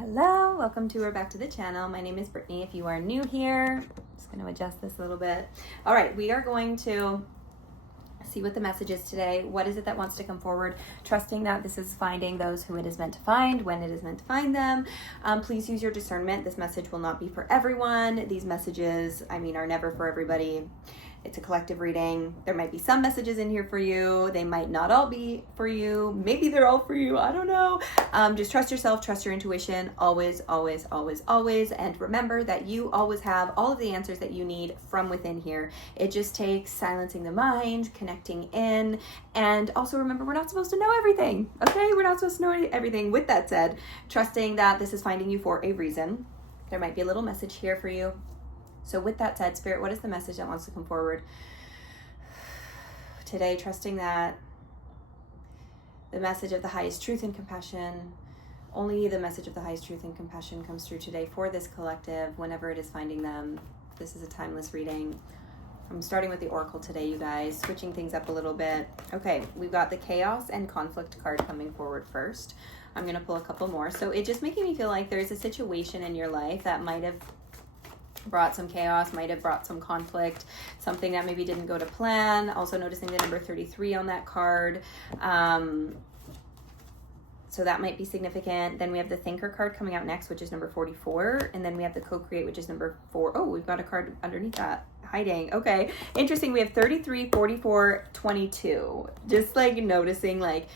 Hello, welcome to or back to the channel. My name is Brittany. If you are new here, I'm just going to adjust this a little bit. All right, we are going to see what the message is today. What is it that wants to come forward? Trusting that this is finding those who it is meant to find, when it is meant to find them. Please use your discernment. This message will not be for everyone. These messages, are never for everybody. It's a collective reading. There might be some messages in here for you. They might not all be for you. Maybe they're all for you. I don't know. Just trust yourself, trust your intuition. Always, always, always, always. And remember that you always have all of the answers that you need from within here. It just takes silencing the mind, connecting in, and also remember, we're not supposed to know everything. Okay? We're not supposed to know everything. With that said, trusting that this is finding you for a reason. There might be a little message here for you. So with that said, Spirit, what is the message that wants to come forward today? Trusting that the message of the highest truth and compassion, only the message of the highest truth and compassion comes through today for this collective whenever it is finding them. This is a timeless reading. I'm starting with the Oracle today, you guys, switching things up a little bit. Okay, we've got the Chaos and Conflict card coming forward first. I'm going to pull a couple more. So it's just making me feel like there's a situation in your life that might have brought some chaos, might have brought some conflict, something that maybe didn't go to plan. Also noticing the number 33 on that card. So that might be significant. Then we have the Thinker card coming out next, which is number 44. And then we have the Co-Create, which is number 4. Oh, we've got a card underneath that. Hiding. Okay. Interesting. We have 33, 44, 22. Just like noticing like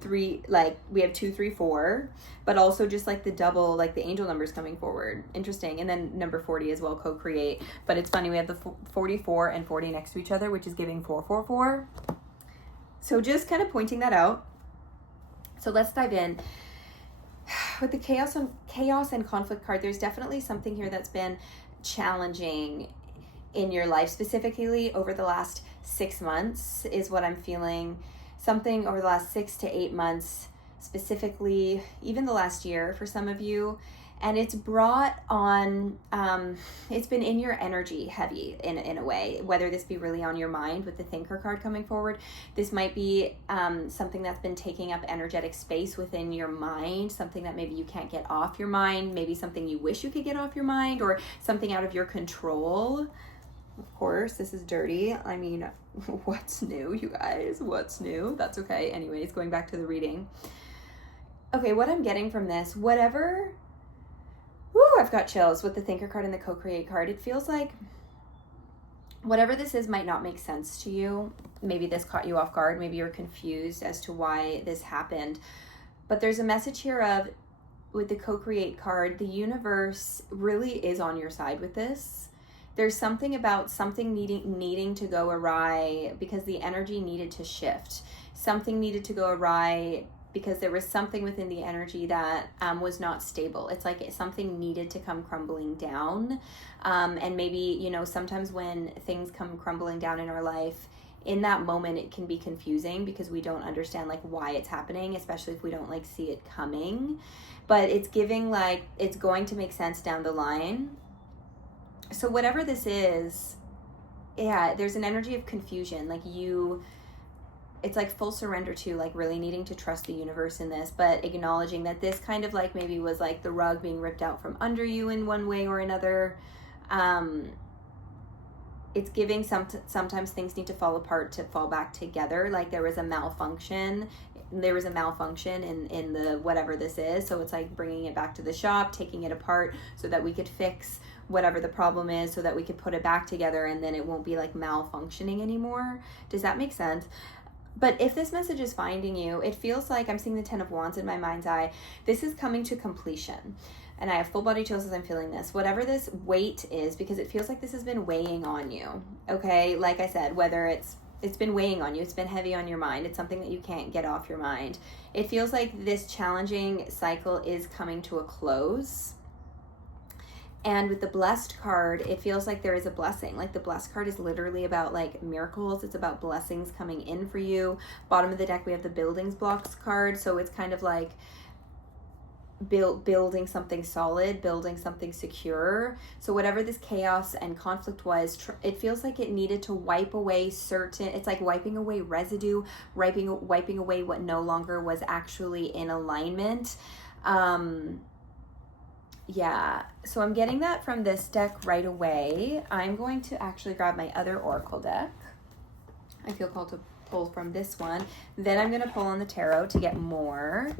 three, like we have 2, 3, 4, but also just like the double, like the angel numbers coming forward. Interesting. And then number 40 as well, Co-Create. But it's funny, we have the 44 and 40 next to each other, which is giving 444. So just kind of pointing that out. So let's dive in. With the chaos and conflict card, there's definitely something here that's been challenging in your life, specifically over the last 6 months is what I'm feeling. Something over the last 6 to 8 months, specifically even the last year for some of you. And it's brought on, it's been in your energy heavy in a way, whether this be really on your mind with the Thinker card coming forward. This might be something that's been taking up energetic space within your mind, something that maybe you can't get off your mind, maybe something you wish you could get off your mind, or something out of your control. Of course, this is dirty. What's new, you guys? What's new? That's okay. Anyways, going back to the reading. Okay, what I'm getting from this, I've got chills with the Thinker card and the Co-Create card. It feels like whatever this is might not make sense to you. Maybe this caught you off guard. Maybe you're confused as to why this happened. But there's a message here of, with the Co-Create card, the universe really is on your side with this. There's something about something needing to go awry because the energy needed to shift. Something needed to go awry because there was something within the energy that was not stable. It's like something needed to come crumbling down. And maybe, sometimes when things come crumbling down in our life, in that moment, it can be confusing because we don't understand like why it's happening, especially if we don't like see it coming. But it's giving like, it's going to make sense down the line. So whatever this is, there's an energy of confusion. Like it's like full surrender to like really needing to trust the universe in this, but acknowledging that this kind of like maybe was like the rug being ripped out from under you in one way or another. It's giving sometimes things need to fall apart to fall back together. Like there was a malfunction in the whatever this is. So it's like bringing it back to the shop, taking it apart so that we could fix whatever the problem is, so that we could put it back together and then it won't be like malfunctioning anymore. Does that make sense? But if this message is finding you, it feels like I'm seeing the 10 of Wands in my mind's eye. This is coming to completion. And I have full body chills as I'm feeling this. Whatever this weight is, because it feels like this has been weighing on you. Okay, like I said, whether it's been weighing on you, it's been heavy on your mind, it's something that you can't get off your mind. It feels like this challenging cycle is coming to a close. And with the Blessed card, it feels like there is a blessing. Like the Blessed card is literally about like miracles. It's about blessings coming in for you. Bottom of the deck, we have the Buildings Blocks card. So it's kind of like building something solid, building something secure. So whatever this chaos and conflict was, it feels like it needed to wipe away it's like wiping away residue, wiping away what no longer was actually in alignment. Yeah, so I'm getting that from this deck right away. I'm going to actually grab my other oracle deck. I feel called to pull from this one. Then I'm going to pull on the tarot to get more.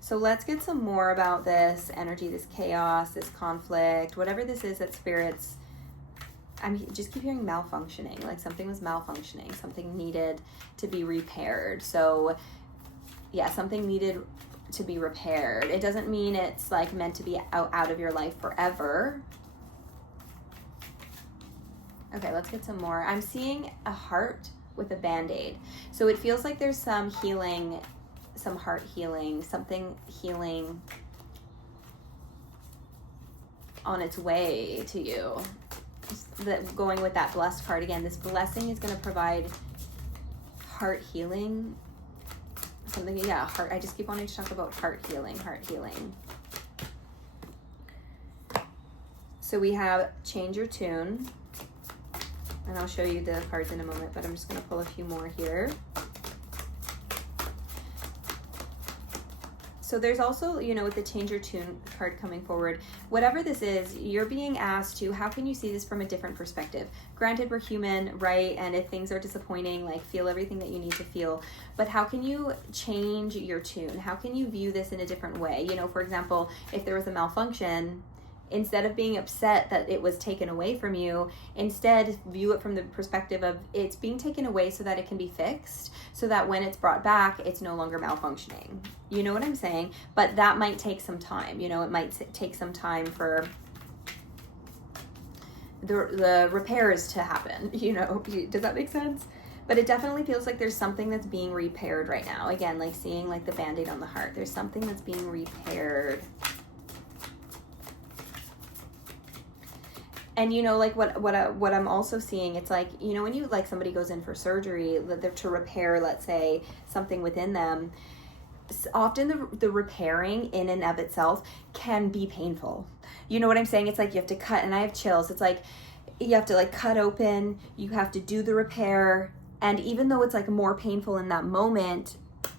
So let's get some more about this energy, this chaos, this conflict, whatever this is that spirits, just keep hearing malfunctioning, like something was malfunctioning, something needed to be repaired. So yeah, something needed to be repaired. It doesn't mean it's like meant to be out of your life forever. Okay, let's get some more. I'm seeing a heart with a band-aid. So it feels like there's some healing, some heart healing, something healing on its way to you. Going with that blessed card again, this blessing is going to provide heart healing. Something, yeah, heart. I just keep wanting to talk about heart healing, heart healing. So we have change your tune, and I'll show you the cards in a moment, but I'm just going to pull a few more here. So there's also, you know, with the change your tune card coming forward, whatever this is, you're being asked to, how can you see this from a different perspective? Granted, we're human, right? And if things are disappointing, like feel everything that you need to feel, but how can you change your tune? How can you view this in a different way? You know, for example, if there was a malfunction, instead of being upset that it was taken away from you, instead view it from the perspective of it's being taken away so that it can be fixed, so that when it's brought back, it's no longer malfunctioning. You know what I'm saying? But that might take some time. You know, it might take some time for the repairs to happen. You know, does that make sense? But it definitely feels like there's something that's being repaired right now. Again, like seeing like the band-aid on the heart. There's something that's being repaired. And you know, like what I'm also seeing, it's like, you know, when you like somebody goes in for surgery to repair, let's say, something within them, often the repairing in and of itself can be painful. You know what I'm saying? It's like you have to cut, and I have chills. It's like you have to like cut open, you have to do the repair, and even though it's like more painful in that moment,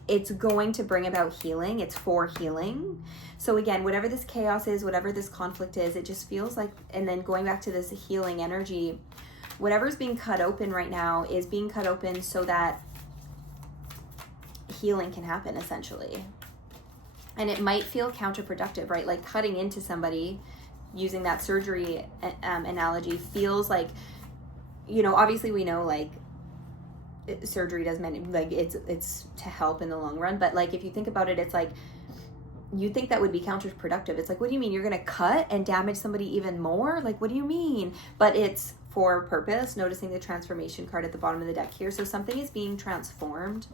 it's going to bring about healing. It's for healing. So again, whatever this chaos is, whatever this conflict is, it just feels like, and then going back to this healing energy, whatever's being cut open right now is being cut open so that healing can happen, essentially. And it might feel counterproductive, right? Like cutting into somebody, using that surgery analogy, feels like, you know, obviously we know like surgery does like it's to help in the long run, but like if you think about it, it's like you think that would be counterproductive. It's like, what do you mean you're gonna cut and damage somebody even more? Like, what do you mean? But it's for purpose. Noticing the transformation card at the bottom of the deck here. So something is being transformed.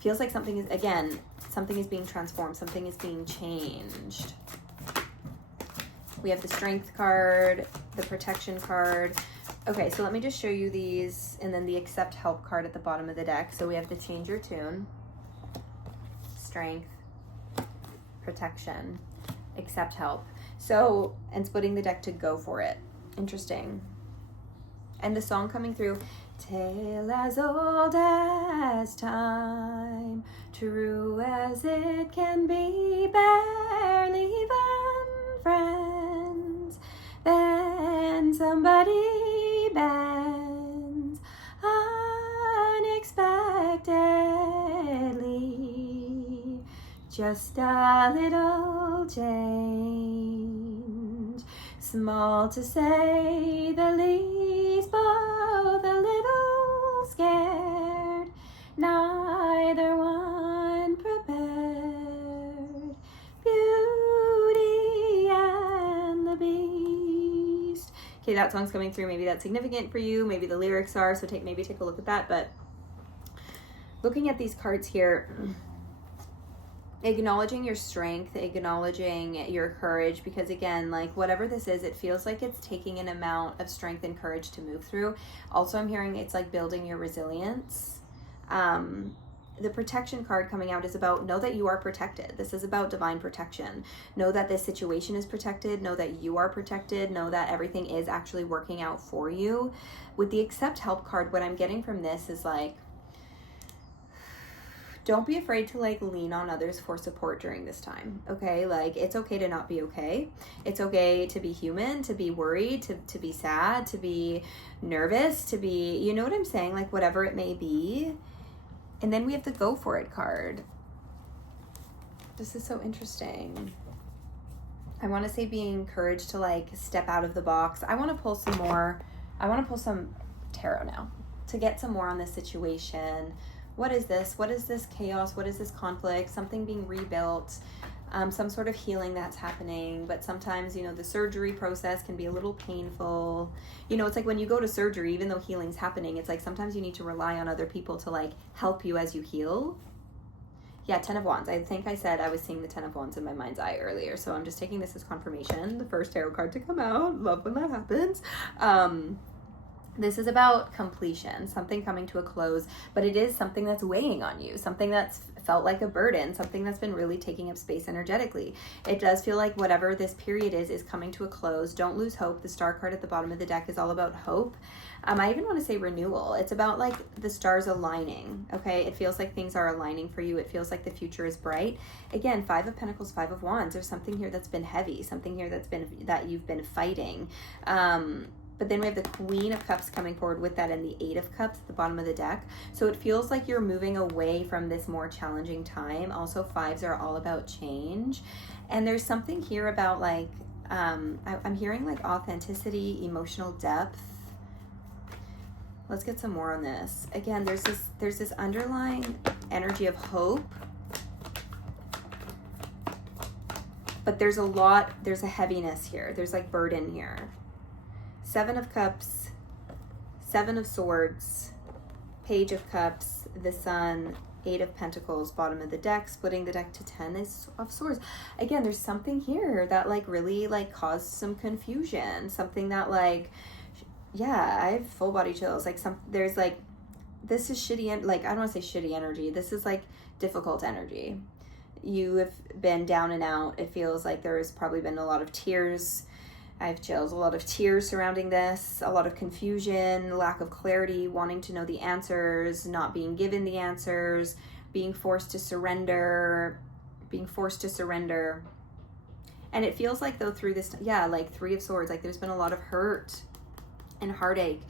Feels like something is being transformed, something is being changed. We have the strength card, the protection card. Okay, so let me just show you these, and then the accept help card at the bottom of the deck. So we have the change your tune, strength, protection, accept help. So, and splitting the deck to go for it. Interesting. And the song coming through, tale as old as time, true as it can be, barely even friends, then somebody bends unexpectedly, just a little change, small to say the least, both a little scared, neither one prepared, Beauty and the Beast. Okay, that song's coming through. Maybe that's significant for you. Maybe the lyrics are, so maybe take a look at that. But looking at these cards here, acknowledging your strength, acknowledging your courage, because again, like whatever this is, it feels like it's taking an amount of strength and courage to move through. Also, I'm hearing it's like building your resilience. The protection card coming out is about, know that you are protected. This is about divine protection. Know that this situation is protected. Know that you are protected. Know that everything is actually working out for you. With the accept help card, what I'm getting from this is like, don't be afraid to like lean on others for support during this time. Okay. Like it's okay to not be okay. It's okay to be human, to be worried, to be sad, to be nervous, to be, you know what I'm saying? Like whatever it may be. And then we have the go for it card. This is so interesting. I want to say being encouraged to like step out of the box. I want to pull some more. I want to pull some tarot now to get some more on this situation. What is this? What is this chaos? What is this conflict? Something being rebuilt, some sort of healing that's happening. But sometimes, you know, the surgery process can be a little painful. You know, it's like when you go to surgery, even though healing's happening, it's like sometimes you need to rely on other people to like help you as you heal. Yeah, 10 of Wands. I think I said I was seeing the 10 of Wands in my mind's eye earlier. So I'm just taking this as confirmation. The first tarot card to come out. Love when that happens. This is about completion, something coming to a close, but it is something that's weighing on you, something that's felt like a burden, something that's been really taking up space energetically. It does feel like whatever this period is coming to a close. Don't lose hope. The star card at the bottom of the deck is all about hope. I even want to say renewal. It's about like the stars aligning, okay? It feels like things are aligning for you. It feels like the future is bright. Again, 5 of Pentacles, 5 of Wands. There's something here that's been heavy, something here that you've been fighting. But then we have the Queen of Cups coming forward with that and the 8 of Cups at the bottom of the deck. So it feels like you're moving away from this more challenging time. Also, 5s are all about change. And there's something here about like, I'm hearing like authenticity, emotional depth. Let's get some more on this. Again, there's this underlying energy of hope. But there's a heaviness here. There's like burden here. 7 of Cups, 7 of Swords, Page of Cups, the Sun, 8 of Pentacles, bottom of the deck, splitting the deck to 10 of Swords. Again, there's something here that like really like caused some confusion. Something that like, yeah, I have full body chills. Like there's like, this is shitty, like I don't want to say shitty energy. This is like difficult energy. You have been down and out. It feels like there's probably been a lot of tears. I have chills, a lot of tears surrounding this, a lot of confusion, lack of clarity, wanting to know the answers, not being given the answers, being forced to surrender. And it feels like though through this, yeah, like 3 of Swords, like there's been a lot of hurt and heartache.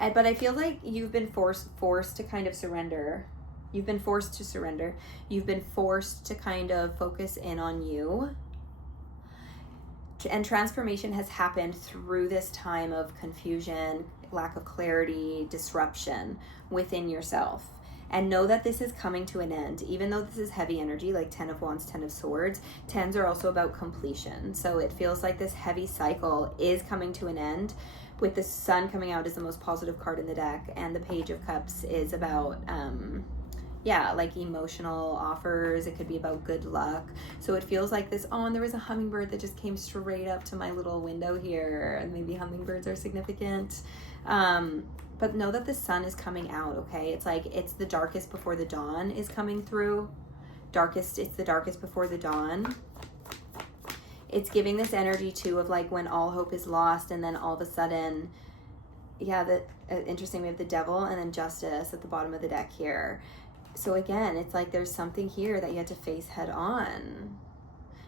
But I feel like you've been forced to kind of surrender. You've been forced to surrender. You've been forced to kind of focus in on you. And transformation has happened through this time of confusion, lack of clarity, disruption within yourself. And know that this is coming to an end. Even though this is heavy energy, like 10 of Wands, 10 of Swords, 10s are also about completion. So it feels like this heavy cycle is coming to an end, with the Sun coming out as the most positive card in the deck, and the Page of Cups is about yeah, like emotional offers. It could be about good luck. So it feels like this, oh, and there was a hummingbird that just came straight up to my little window here, and maybe hummingbirds are significant. But know that the Sun is coming out, okay? It's like, it's the darkest before the dawn is coming through. It's the darkest before the dawn. It's giving this energy too of like when all hope is lost, and then all of a sudden, yeah, interesting, we have the Devil and then Justice at the bottom of the deck here. So again, it's like there's something here that you had to face head on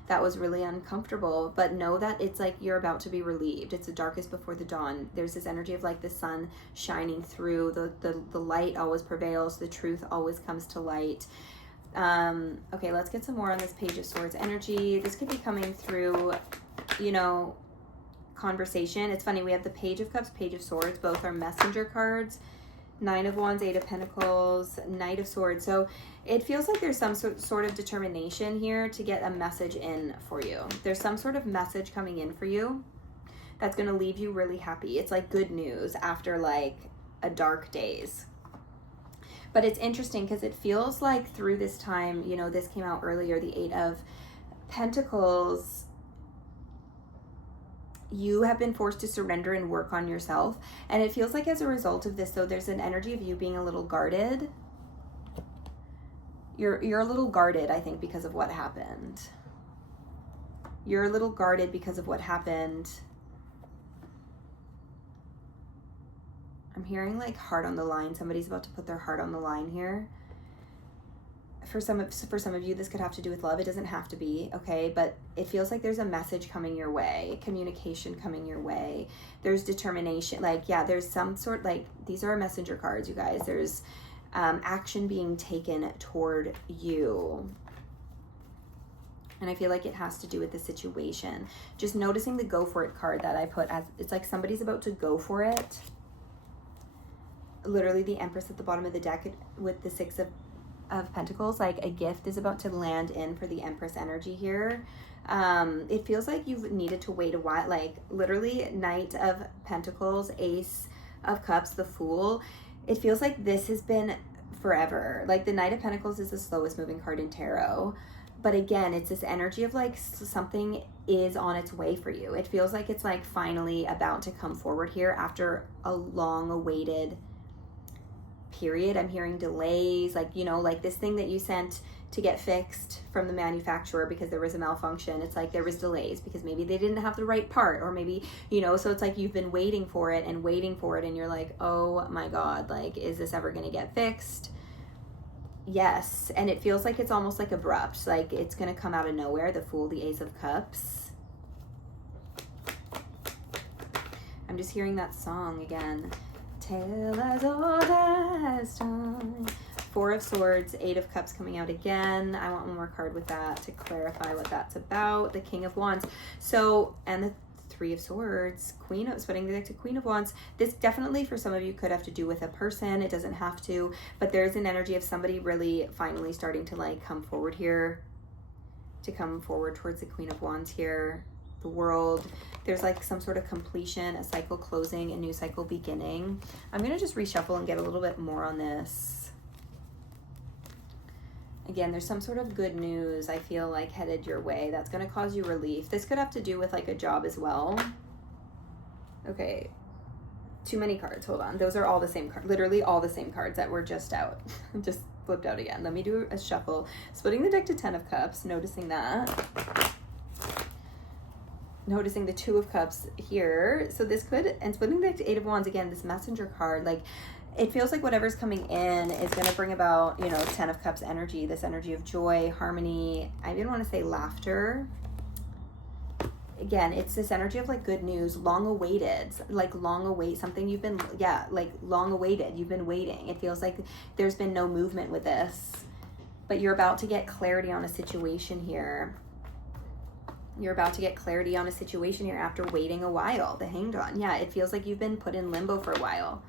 that was really uncomfortable, but know that it's like you're about to be relieved. It's the darkest before the dawn. There's this energy of like the sun shining through. The light always prevails. The truth always comes to light. Okay, let's get some more on this Page of Swords energy. This could be coming through, you know, conversation. It's funny, we have the Page of Cups, Page of Swords. Both are messenger cards. 9 of Wands, 8 of Pentacles, Knight of Swords. So it feels like there's some sort of determination here to get a message in for you. There's some sort of message coming in for you that's going to leave you really happy. It's like good news after like a dark days. But it's interesting because it feels like through this time, you know, this came out earlier, the 8 of Pentacles, you have been forced to surrender and work on yourself. And it feels like as a result of this, though, there's an energy of you being a little guarded. You're a little guarded, I think, because of what happened. You're a little guarded because of what happened. I'm hearing like heart on the line. Somebody's about to put their heart on the line here. for some of you, this could have to do with love. It doesn't have to be, okay? But it feels like there's a message coming your way, communication coming your way. There's determination. Like, yeah, there's some sort, like, these are messenger cards, you guys. There's action being taken toward you. And I feel like it has to do with the situation. Just noticing the go for it card that I put as, it's like somebody's about to go for it. Literally the Empress at the bottom of the deck with the Six of Pentacles, like a gift is about to land in for the Empress energy here. It feels like you've needed to wait a while, like literally Knight of Pentacles, Ace of Cups, the Fool. It feels like this has been forever. Like the Knight of Pentacles is the slowest moving card in tarot. But again, it's this energy of like something is on its way for you. It feels like it's like finally about to come forward here after a long awaited period. I'm hearing delays, like, you know, like this thing that you sent to get fixed from the manufacturer because there was a malfunction. It's like there was delays because maybe they didn't have the right part, or maybe, you know, so it's like you've been waiting for it and you're like, oh my God, like, is this ever going to get fixed? Yes. And it feels like it's almost like abrupt, like it's going to come out of nowhere. The Fool, the Ace of Cups. I'm just hearing that song again. Tale as old as time. Four of Swords, Eight of Cups coming out again. I want one more card with that to clarify what that's about. The King of Wands. So, and the Three of Swords, splitting the deck to Queen of Wands. This definitely for some of you could have to do with a person. It doesn't have to, but there's an energy of somebody really finally starting to like come forward here, to come forward towards the Queen of Wands here. The World. There's like some sort of completion, a cycle closing, a new cycle beginning. I'm going to just reshuffle and get a little bit more on this. Again, there's some sort of good news I feel like headed your way that's going to cause you relief. This could have to do with like a job as well. Okay. Too many cards. Hold on. Those are all the same cards. Literally all the same cards that were just out. Just flipped out again. Let me do a shuffle. Splitting the deck to 10 of Cups. Noticing that. Noticing the Two of Cups here. So this could, and splitting the Eight of Wands, again, this Messenger card, like it feels like whatever's coming in is going to bring about, you know, 10 of Cups energy, this energy of joy, harmony. I even want to say laughter. Again, it's this energy of like good news, long awaited, like long await, something you've been, yeah, like long awaited. You've been waiting. It feels like there's been no movement with this, but you're about to get clarity on a situation here. You're about to get clarity on a situation here after waiting a while. The Hanged On. Yeah, it feels like you've been put in limbo for a while.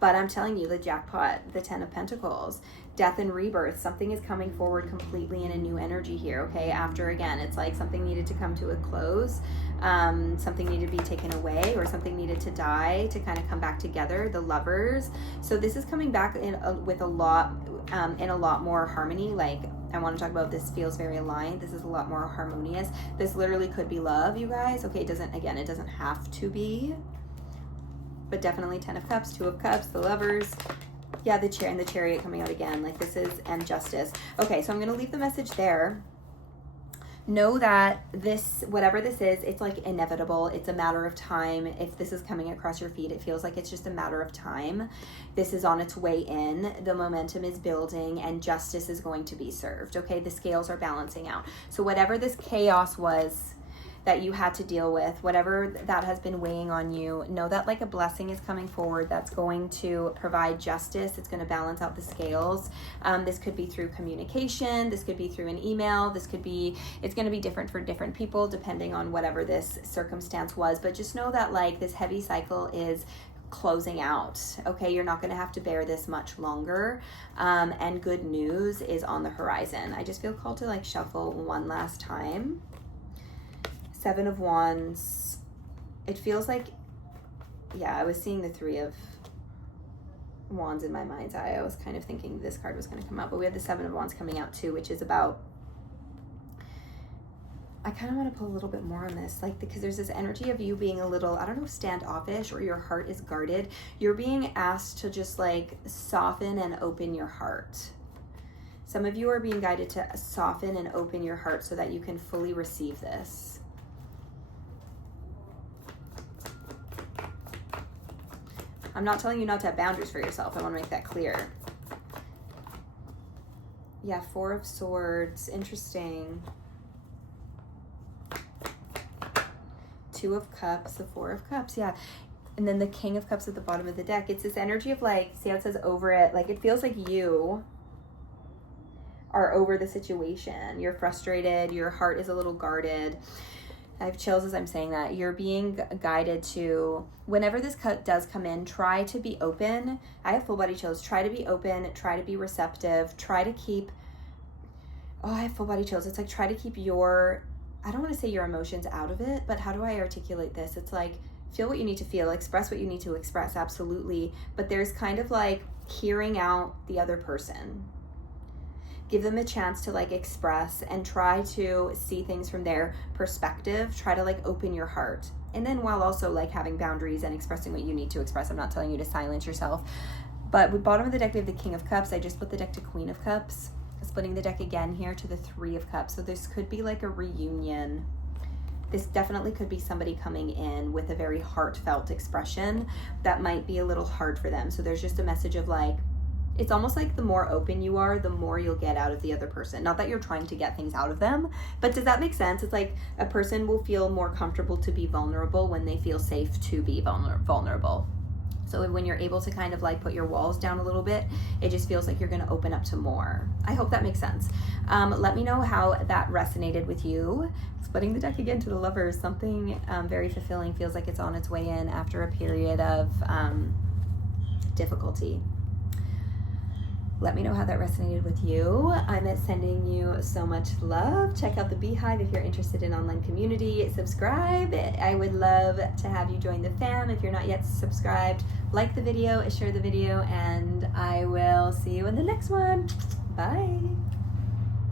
But I'm telling you, the jackpot, the 10 of Pentacles, death and rebirth, something is coming forward completely in a new energy here, okay? After, again, it's like something needed to come to a close, something needed to be taken away, or something needed to die to kind of come back together, the Lovers. So this is coming back with a lot, in a lot more harmony. Like, I want to talk about this feels very aligned. This is a lot more harmonious. This literally could be love, you guys. Okay, it doesn't have to be, but definitely 10 of Cups, 2 of Cups, the Lovers. Yeah, the Chair and the Chariot coming out again. Like this is, and Justice. Okay, so I'm going to leave the message there. Know that this, whatever this is, it's like inevitable. It's a matter of time. If this is coming across your feet, it feels like it's just a matter of time. This is on its way in. The momentum is building and justice is going to be served. Okay, the scales are balancing out. So whatever this chaos was that you had to deal with, whatever that has been weighing on you, know that like a blessing is coming forward that's going to provide justice. It's going to balance out the scales. This could be through communication. This could be through an email. This could be, it's going to be different for different people depending on whatever this circumstance was. But just know that like this heavy cycle is closing out. Okay, you're not going to have to bear this much longer, and good news is on the horizon. I just feel called to like shuffle one last time. 7 of Wands. It feels like, yeah, I was seeing the 3 of Wands in my mind's eye. I was kind of thinking this card was going to come out, but we have the 7 of Wands coming out too, which is about, I kind of want to pull a little bit more on this, like, because there's this energy of you being a little, I don't know, standoffish, or your heart is guarded. You're being asked to just like soften and open your heart. Some of you are being guided to soften and open your heart so that you can fully receive this. I'm not telling you not to have boundaries for yourself. I want to make that clear. Yeah, Four of Swords. Interesting. Two of Cups, the Four of Cups, yeah. And then the King of Cups at the bottom of the deck. It's this energy of like, see how it says over it? Like it feels like you are over the situation. You're frustrated. Your heart is a little guarded. I have chills as I'm saying that. You're being guided to, whenever this does come in, try to be open. I have full body chills. Try to be open. Try to be receptive. Try to keep, oh, I have full body chills. It's like try to keep your, I don't want to say your emotions out of it, but how do I articulate this? It's like, feel what you need to feel, express what you need to express, absolutely. But there's kind of like hearing out the other person. Give them a chance to like express and try to see things from their perspective. Try to like open your heart. And then while also like having boundaries and expressing what you need to express. I'm not telling you to silence yourself. But with bottom of the deck, we have the King of Cups. I just split the deck to Queen of Cups. Splitting the deck again here to the Three of Cups. So this could be like a reunion. This definitely could be somebody coming in with a very heartfelt expression that might be a little hard for them. So there's just a message of like, it's almost like the more open you are, the more you'll get out of the other person. Not that you're trying to get things out of them, but does that make sense? It's like a person will feel more comfortable to be vulnerable when they feel safe to be vulnerable. So when you're able to kind of like put your walls down a little bit, it just feels like you're going to open up to more. I hope that makes sense. Let me know how that resonated with you. Splitting the deck again to the Lovers, something very fulfilling, feels like it's on its way in after a period of difficulty. Let me know how that resonated with you. I'm sending you so much love. Check out the Beehive if you're interested in online community. Subscribe. I would love to have you join the fam. If you're not yet subscribed, like the video, share the video, and I will see you in the next one. Bye.